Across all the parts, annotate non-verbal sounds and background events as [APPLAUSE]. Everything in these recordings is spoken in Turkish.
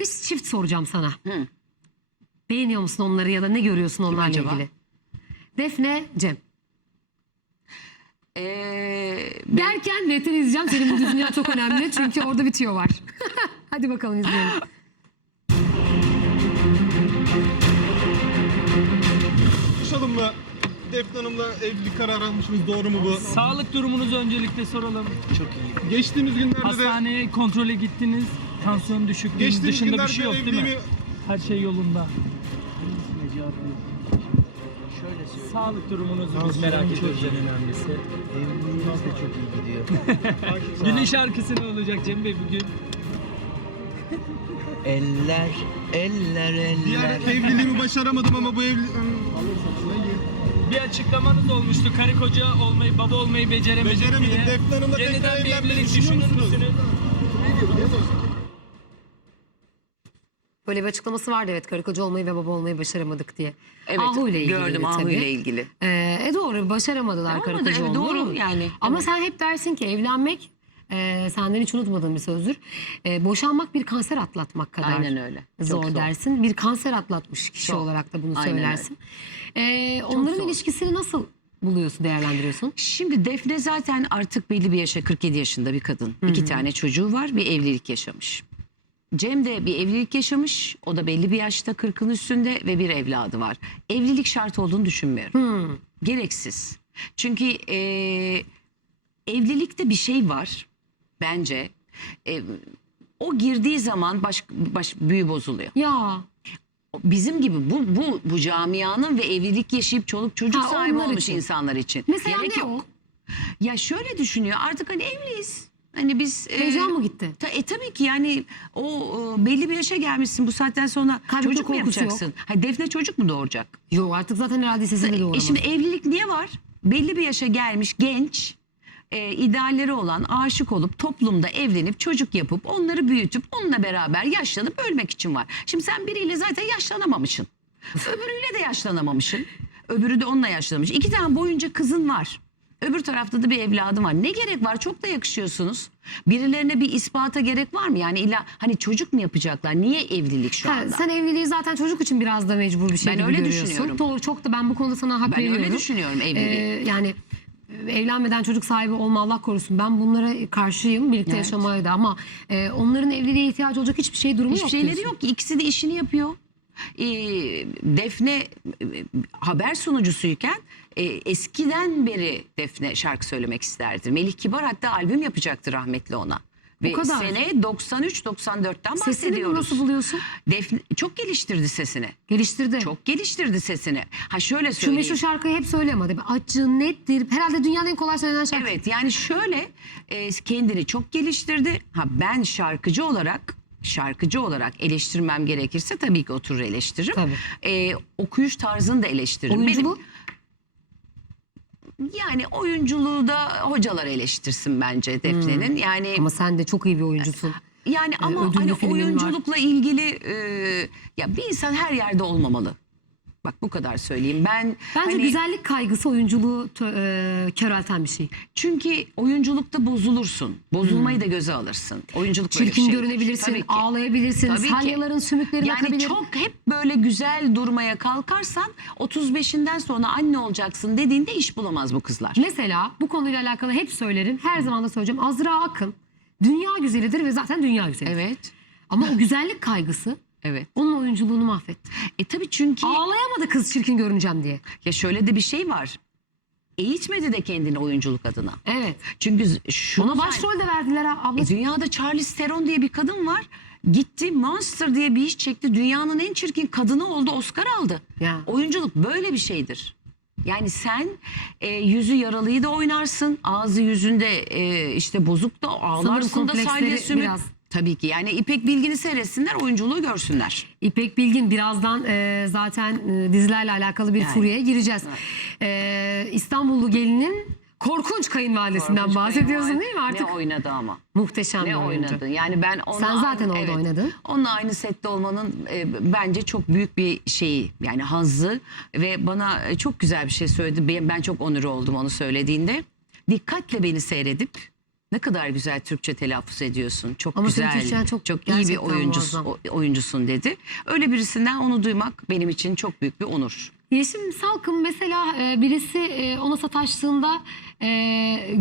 bir çift soracağım sana. Hı. Beğeniyor musun onları ya da ne görüyorsun onlarla acaba? ilgili? Defne, Cem. Ee, ben... Derken neten izleyeceğim. Senin bu dünya [LAUGHS] çok önemli. Çünkü orada bir tüyo var. [LAUGHS] Hadi bakalım izleyelim. Konuşalım mı? Defne Hanım'la evlilik kararı almışsınız. Doğru mu bu? Sağlık durumunuzu öncelikle soralım. Çok iyi. Geçtiğimiz günlerde Hastaneye de... kontrole gittiniz tansiyon düşük dışında bir şey de yok evliğimi... değil mi? Her şey yolunda. [LAUGHS] Sağlık durumunuzu Tansiyonun biz merak ediyoruz en önemlisi. Evliliğiniz de çok iyi gidiyor. Günün [LAUGHS] [LAUGHS] şarkısı ne olacak Cem Bey bugün? Eller, eller, eller. Diğer [LAUGHS] evliliğimi başaramadım ama bu evli... [LAUGHS] bir açıklamanız olmuştu. Karı koca olmayı, baba olmayı beceremedim, beceremedim. diye. Beceremedim. Defne tekrar evlenmek düşünür müsünüz? Ne diyor? Ne diyor? [LAUGHS] Böyle bir açıklaması vardı evet karı koca olmayı ve baba olmayı başaramadık diye. Evet Ahu ile gördüm Ahu ile ilgili. E ee, doğru başaramadılar karı Olmadı, karı koca evet, olmayı. Doğru yani. Ama evet. sen hep dersin ki evlenmek e, senden hiç unutmadığım bir sözdür. E, boşanmak bir kanser atlatmak kadar Aynen öyle. Çok zor, zor dersin. Bir kanser atlatmış kişi zor. olarak da bunu söylersin. Aynen söylersin. E, onların Çok zor. ilişkisini nasıl buluyorsun, değerlendiriyorsun? Şimdi Defne zaten artık belli bir yaşa 47 yaşında bir kadın. Hı -hı. İki tane çocuğu var bir evlilik yaşamış. Cem de bir evlilik yaşamış. O da belli bir yaşta kırkın üstünde ve bir evladı var. Evlilik şart olduğunu düşünmüyorum. Hmm. Gereksiz. Çünkü e, evlilikte bir şey var bence. E, o girdiği zaman baş, baş büyü bozuluyor. Ya bizim gibi bu bu bu camianın ve evlilik yaşayıp çoluk çocuk ha, sahibi olmuş için. insanlar için Mesela gerek ne o? yok. O? Ya şöyle düşünüyor. Artık hani evliyiz. Hani biz heyecan e, mı gitti? Ta, e tabii ki yani o e, belli bir yaşa gelmişsin bu saatten sonra Kalbi çocuk, çocuk mu yapacaksın? Yok. Hani Defne çocuk mu doğuracak? Yok artık zaten herhalde sesini doğuramaz. E, e, şimdi evlilik niye var? Belli bir yaşa gelmiş genç e, idealleri olan aşık olup toplumda evlenip çocuk yapıp onları büyütüp onunla beraber yaşlanıp ölmek için var. Şimdi sen biriyle zaten yaşlanamamışsın. Öbürüyle de yaşlanamamışsın. Öbürü de onunla yaşlanmış. İki tane boyunca kızın var. Öbür tarafta da bir evladım var. Ne gerek var? Çok da yakışıyorsunuz. Birilerine bir ispata gerek var mı? Yani illa hani çocuk mu yapacaklar? Niye evlilik şu anda? ha, anda? Sen evliliği zaten çocuk için biraz da mecbur bir şey Ben öyle görüyorsun. düşünüyorum. Doğru çok da ben bu konuda sana hak ben veriyorum. Ben öyle düşünüyorum evliliği. Ee, yani evlenmeden çocuk sahibi olma Allah korusun. Ben bunlara karşıyım. Birlikte evet. yaşamaya ama e, onların evliliğe ihtiyacı olacak hiçbir şey durumu hiçbir yok. Hiçbir şeyleri diyorsun. yok. İkisi de işini yapıyor. E, Defne haber sunucusuyken e, eskiden beri Defne şarkı söylemek isterdi. Melih Kibar hatta albüm yapacaktı rahmetli ona. Bu kadar. Sene 93-94'ten bahsediyoruz. Sesini nasıl buluyorsun? Defne, çok geliştirdi sesini. Geliştirdi. Çok geliştirdi sesini. Ha şöyle söyleyeyim. Şu meşhur şarkıyı hep söylemedi. Acı nettir. Herhalde dünyanın en kolay söylenen şarkı. Evet yani şöyle e, kendini çok geliştirdi. Ha ben şarkıcı olarak şarkıcı olarak eleştirmem gerekirse tabii ki oturur eleştiririm. Tabii. E, okuyuş tarzını da eleştiririm. Oyuncu Benim, bu? Yani oyunculuğu da hocalar eleştirsin bence Defne'nin. Hmm. Yani ama sen de çok iyi bir oyuncusun. Yani, yani ee, ama hani oyunculukla var. ilgili e, ya bir insan her yerde olmamalı. Bak bu kadar söyleyeyim. Ben bence hani, güzellik kaygısı oyunculuğu e, körelten bir şey. Çünkü oyunculukta bozulursun. Bozulmayı hmm. da göze alırsın. Oyunculuk Çirkin böyle bir şeydir. görünebilirsin, Tabii ki. ağlayabilirsin, Tabii salyaların sümükleri yani akabilir. Yani çok hep böyle güzel durmaya kalkarsan 35'inden sonra anne olacaksın dediğinde iş bulamaz bu kızlar. Mesela bu konuyla alakalı hep söylerim. Her hmm. zaman da söyleyeceğim. Azra Akın dünya güzelidir ve zaten dünya güzelidir. Evet. Ama Hı. o güzellik kaygısı Evet. Onun oyunculuğunu mahvet. E tabi çünkü... Ağlayamadı kız çirkin görüneceğim diye. Ya şöyle de bir şey var. Eğitmedi de kendini oyunculuk adına. Evet. Çünkü şu... Ona başrol de verdiler abla. E, dünyada Charlize Theron diye bir kadın var. Gitti Monster diye bir iş çekti. Dünyanın en çirkin kadını oldu. Oscar aldı. Ya. Oyunculuk böyle bir şeydir. Yani sen e, yüzü yaralıyı da oynarsın. Ağzı yüzünde e, işte bozuk da ağlarsın da saygı sümü. Biraz Tabii ki yani İpek Bilgin'i seyretsinler oyunculuğu görsünler. İpek Bilgin birazdan e, zaten e, dizilerle alakalı bir yani. furyaya gireceğiz. Evet. E, İstanbullu gelinin korkunç kayınvalidesinden korkunç bahsediyorsun kayınval değil mi artık? Ne oynadı ama. Muhteşem ne bir oyuncu. Yani ben onu Sen aynı, zaten orada evet, oynadın. Onunla aynı sette olmanın e, bence çok büyük bir şeyi yani hazzı ve bana çok güzel bir şey söyledi. ben, ben çok onur oldum onu söylediğinde. Dikkatle beni seyredip ne kadar güzel Türkçe telaffuz ediyorsun. Çok Ama güzel. Senin çok, çok iyi bir oyuncusun, oyuncusun dedi. Öyle birisinden onu duymak benim için çok büyük bir onur. Yeşim Salkım mesela birisi ona sataştığında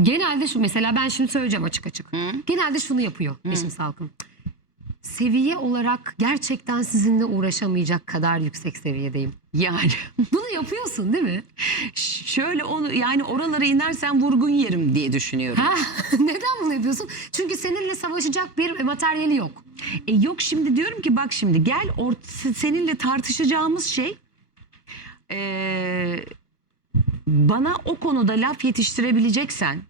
genelde şu mesela ben şimdi söyleyeceğim açık açık. Hı? Genelde şunu yapıyor Yeşim Salkım seviye olarak gerçekten sizinle uğraşamayacak kadar yüksek seviyedeyim. Yani bunu yapıyorsun değil mi? Ş şöyle onu yani oralara inersen vurgun yerim diye düşünüyorum. Ha, neden bunu yapıyorsun? Çünkü seninle savaşacak bir materyali yok. E yok şimdi diyorum ki bak şimdi gel or- seninle tartışacağımız şey e- bana o konuda laf yetiştirebileceksen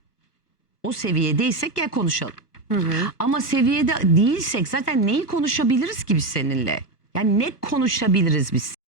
o seviyedeysek gel konuşalım. Hı hı. Ama seviyede değilsek zaten neyi konuşabiliriz ki biz seninle? Yani ne konuşabiliriz biz?